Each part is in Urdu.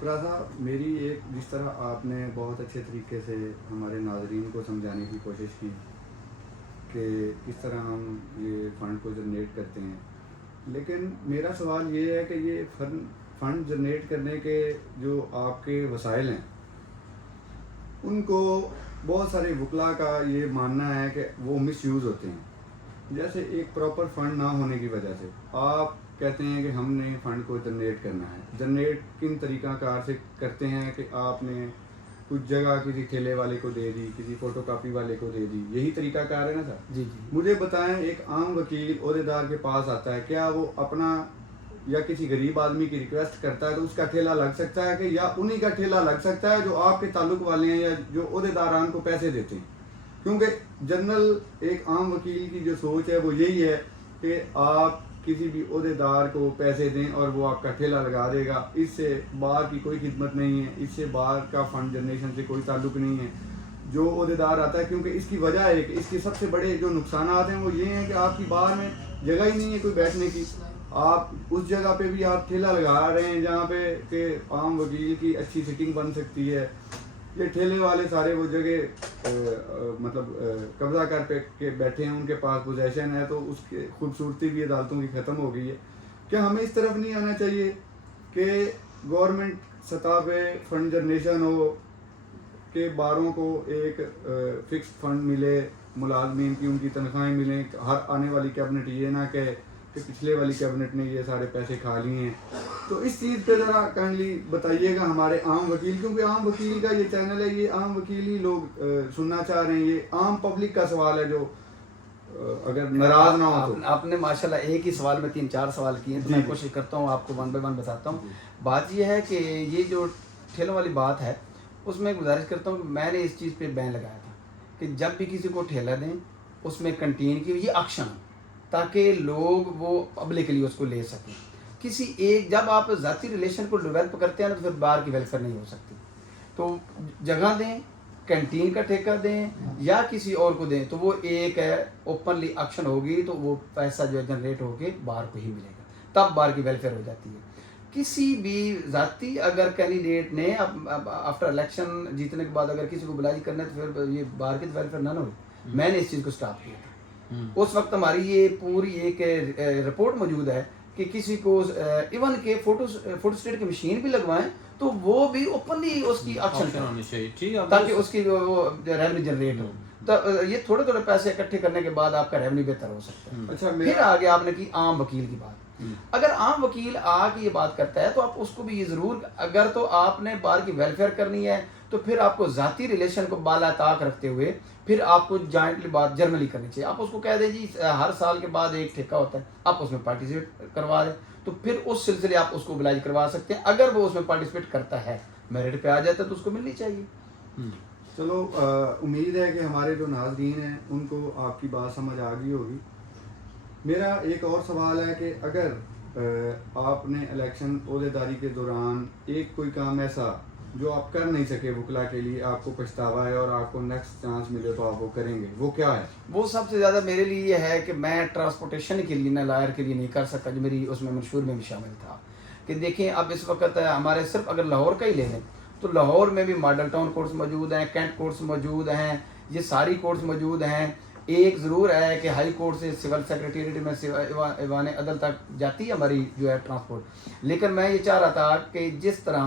شکرا صاحب، میری ایک جس طرح آپ نے بہت اچھے طریقے سے ہمارے ناظرین کو سمجھانے کی کوشش کی کہ کس طرح ہم یہ فنڈ کو جنریٹ کرتے ہیں، لیکن میرا سوال یہ ہے کہ یہ فنڈ جنریٹ کرنے کے جو آپ کے وسائل ہیں ان کو بہت سارے وکلاء کا یہ ماننا ہے کہ وہ مس یوز ہوتے ہیں، جیسے ایک پراپر فنڈ نہ ہونے کی وجہ سے آپ کہتے ہیں کہ ہم نے فنڈ کو جنریٹ کرنا ہے۔ جنریٹ کن طریقہ کار سے کرتے ہیں کہ آپ نے کچھ جگہ کسی ٹھیلے والے کو دے دی، کسی فوٹو کاپی والے کو دے دی، یہی طریقہ کار ہے نا سر؟ جی جی۔ مجھے بتائیں، ایک عام وکیل عہدیدار کے پاس آتا ہے، کیا وہ اپنا یا کسی غریب آدمی کی ریکویسٹ کرتا ہے تو اس کا ٹھیلا لگ سکتا ہے کہ یا انہی کا ٹھیلا لگ سکتا ہے جو آپ کے تعلق والے ہیں یا جو عہدیداران کو پیسے دیتے ہیں؟ کیونکہ جنرل ایک عام وکیل کی جو سوچ ہے وہ یہی ہے کہ آپ کسی بھی عہدیدار کو پیسے دیں اور وہ آپ کا ٹھیلا لگا دے گا، اس سے بار کی کوئی خدمت نہیں ہے، اس سے بار کا فنڈ جنریشن سے کوئی تعلق نہیں ہے۔ جو عہدیدار آتا ہے، کیونکہ اس کی وجہ ہے کہ اس کے سب سے بڑے جو نقصانات ہیں وہ یہ ہیں کہ آپ کی بار میں جگہ ہی نہیں ہے کوئی بیٹھنے کی، آپ اس جگہ پہ بھی آپ ٹھیلا لگا رہے ہیں جہاں پہ کہ عام وکیل کی اچھی سٹنگ بن سکتی ہے۔ یہ ٹھیلے والے سارے وہ جگہ مطلب قبضہ کر کے بیٹھے ہیں، ان کے پاس پوزیشن ہے، تو اس کی خوبصورتی بھی عدالتوں کی ختم ہو گئی ہے۔ کیا ہمیں اس طرف نہیں آنا چاہیے کہ گورنمنٹ سطح پہ فنڈ جنریشن ہو، کہ باروں کو ایک فکس فنڈ ملے، ملازمین کی ان کی تنخواہیں ملیں، ہر آنے والی کیبنٹ یہ نہ کہے کہ پچھلے والی کیبنٹ نے یہ سارے پیسے کھا لیے ہیں؟ تو اس چیز پہ ذرا کائنڈلی بتائیے گا ہمارے عام وکیل، کیونکہ عام وکیل کا یہ چینل ہے، یہ عام وکیل ہی لوگ سننا چاہ رہے ہیں، یہ عام پبلک کا سوال ہے جو اگر ناراض نہ ہو تو۔ آپ نے ماشاءاللہ ایک ہی سوال میں 3-4 سوال کیے ہیں، تو میں کوشش کرتا ہوں آپ کو ون بائی ون بتاتا ہوں۔ بات یہ ہے کہ یہ جو ٹھیلوں والی بات ہے اس میں گزارش کرتا ہوں کہ میں نے اس چیز پہ بین لگایا تھا کہ جب بھی کسی کو ٹھیلا دیں اس میں کنٹین کی یہ ایکشن، تاکہ لوگ وہ پبلکلی اس کو لے سکیں۔ کسی ایک جب آپ ذاتی ریلیشن کو ڈیولپ کرتے ہیں نا تو پھر بار کی ویلفیئر نہیں ہو سکتی۔ تو جگہ دیں، کینٹین کا ٹھیکہ دیں یا کسی اور کو دیں، تو وہ ایک ہے اوپنلی ایکشن ہوگی، تو وہ پیسہ جو جنریٹ ہو کے بار کو ہی ملے گا، تب بار کی ویلفیئر ہو جاتی ہے۔ کسی بھی ذاتی اگر کینڈیڈیٹ نے آفٹر الیکشن جیتنے کے بعد اگر کسی کو بلائی کرنا ہے تو پھر یہ بار کی ویلفیئر نہ ہوئی۔ میں نے اس چیز کو سٹاپ کیا تھا۔ اس وقت ہماری یہ پوری ایک رپورٹ موجود ہے کہ کسی کو ایون کہ فوٹو اسٹیٹ کی مشین بھی لگوائیں تو وہ بھی اوپنلی اس کی ایکشن ہونی چاہیے تاکہ اس کی وہ ریونیو جنریٹ ہو۔ تو یہ تھوڑے تھوڑے پیسے اکٹھے کرنے کے بعد آپ کا ریونیو بہتر ہو سکتا ہے۔ اچھا، پھر آگے آپ نے کی عام وکیل کی بات۔ اگر عام وکیل آ کے یہ بات کرتا ہے تو آپ اس کو بھی یہ ضرور، اگر تو آپ نے بار کی ویلفیئر کرنی ہے تو پھر آپ کو ذاتی ریلیشن کو بالا طاق رکھتے ہوئے پھر آپ کو جوائنٹلی بات جرنلی کرنی چاہیے۔ آپ اس کو کہہ دیں جی ہر سال کے بعد ایک ٹھیکہ ہوتا ہے، آپ اس میں پارٹیسپیٹ کروا دیں، تو پھر اس سلسلے آپ اس کو بلائی کروا سکتے ہیں۔ اگر وہ اس میں پارٹیسپیٹ کرتا ہے، میرٹ پہ آ جاتا ہے، تو اس کو ملنی چاہیے۔ چلو، امید ہے کہ ہمارے جو ناظرین ہیں ان کو آپ کی بات سمجھ آ گئی ہوگی۔ میرا ایک اور سوال ہے کہ اگر آپ نے الیکشن عہدیداری کے دوران ایک کوئی کام ایسا جو آپ کر نہیں سکے وکلا کے لیے، آپ کو پچھتاوا ہے اور آپ کو نیکسٹ چانس ملے تو آپ وہ کریں گے، وہ کیا ہے؟ وہ سب سے زیادہ میرے لیے یہ ہے کہ میں ٹرانسپورٹیشن کے لیے نہ لائر کے لیے نہیں کر سکا، جو میری اس میں منشور میں بھی شامل تھا۔ کہ دیکھیں اب اس وقت ہمارے صرف اگر لاہور کا ہی لے لیں تو لاہور میں بھی ماڈل ٹاؤن کورٹس موجود ہیں، کینٹ کورٹس موجود ہیں، یہ ساری کورٹس موجود ہیں۔ ایک ضرور ہے کہ ہائی کورٹ سے سول سیکریٹریٹ میں ایوان عدل تک جاتی ہے ہماری جو ہے ٹرانسپورٹ، لیکن میں یہ چاہ رہا تھا کہ جس طرح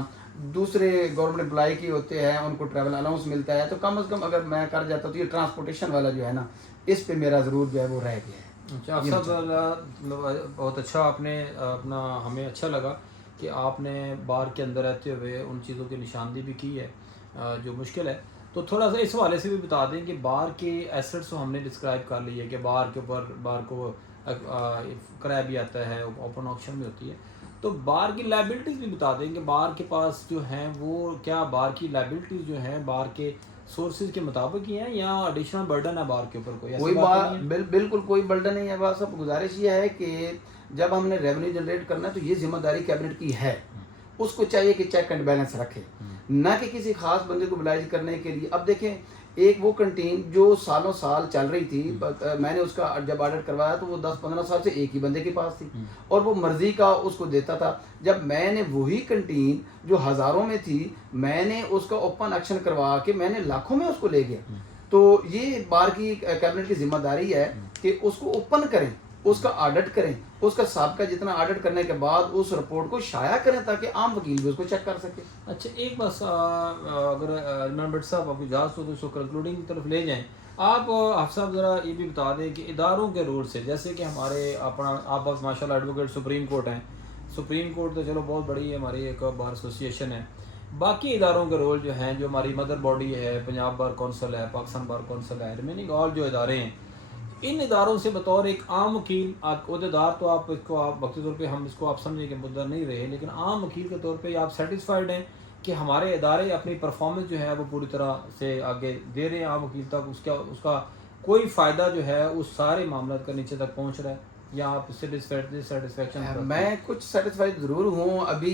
دوسرے گورنمنٹ امپلائی کی ہوتے ہیں ان کو ٹریول الاؤنس ملتا ہے، تو کم از کم اگر میں کر جاتا تو یہ ٹرانسپورٹیشن والا جو ہے نا، اس پہ میرا ضرور جو ہے وہ رہ گیا ہے۔ اچھا آپ صاحب، بہت اچھا آپ نے اپنا، ہمیں اچھا لگا کہ آپ نے بار کے اندر رہتے ہوئے ان چیزوں کی نشاندہی بھی کی ہے جو مشکل ہے۔ تو تھوڑا سا اس حوالے سے بھی بتا دیں کہ بار کے ایسٹس ہم نے ڈسکرائب کر لی ہے کہ بار کے اوپر بار کو کرایہ بھی آتا ہے، اوپن آکشن بھی ہوتی ہے، تو بار کی لائبلٹیز بھی بتا دیں کہ بار کے پاس جو ہیں وہ کیا بار کی لائبلٹیز جو ہیں بار کے سورسز کے مطابق ہی ہیں یا ایڈیشنل برڈن ہے بار کے اوپر کوئی بات بالکل کوئی برڈن نہیں ہے۔ بات سب گزارش یہ ہے کہ جب ہم نے ریونیو جنریٹ کرنا ہے تو یہ ذمہ داری کیبنٹ کی ہے، اس کو چاہیے کہ چیک اینڈ بیلنس رکھے، نہ کہ کسی خاص بندے کو بلائز کرنے کے لیے۔ اب دیکھیں ایک وہ کنٹین جو سالوں سال چل رہی تھی، میں نے اس کا جب آڈٹ کروایا تو وہ 10-15 سال سے ایک ہی بندے کے پاس تھی اور وہ مرضی کا اس کو دیتا تھا. جب میں نے وہی کنٹین جو ہزاروں میں تھی میں نے اس کا اوپن ایکشن کروا کے میں نے لاکھوں میں اس کو لے گیا. تو یہ بار کی کیبنٹ کی ذمہ داری ہے کہ اس کو اوپن کریں، اس کا آڈٹ کریں، اس کا سابقہ جتنا آڈٹ کرنے کے بعد اس رپورٹ کو شائع کریں تاکہ عام وکیل بھی اس کو چیک کر سکے. اچھا ایک بس اگر عمران بٹ صاحب آپ کو اجازت ہو تو اس کو کنکلوڈنگ کی طرف لے جائیں. آپ حافظ صاحب ذرا یہ بھی بتا دیں کہ اداروں کے رول سے، جیسے کہ ہمارے اپنا آپ ماشاء اللہ ایڈوکیٹ سپریم کورٹ ہیں، سپریم کورٹ تو چلو بہت بڑی ہے، ہماری ایک بار ایسوسیشن ہے. باقی اداروں کے رول جو ہیں، جو ہماری مدر باڈی ہے، پنجاب بار کونسل ہے، پاکستان بار کونسل ہے، ریمیننگ اور جو ادارے ہیں، ان اداروں سے بطور ایک عام وکیل، عہدیدار تو آپ اس کو آپ وقتی طور پہ ہم اس کو آپ سمجھیں کہ مدعا نہیں رہے، لیکن عام وکیل کے طور پہ آپ سیٹسفائیڈ ہیں کہ ہمارے ادارے اپنی پرفارمنس جو ہے وہ پوری طرح سے آگے دے رہے ہیں عام وکیل تک، اس کا کوئی فائدہ جو ہے اس سارے معاملات کا نیچے تک پہنچ رہا ہے، یا آپ اس سے ڈسسیٹسفیکشن؟ میں کچھ سیٹسفائیڈ ضرور ہوں. ابھی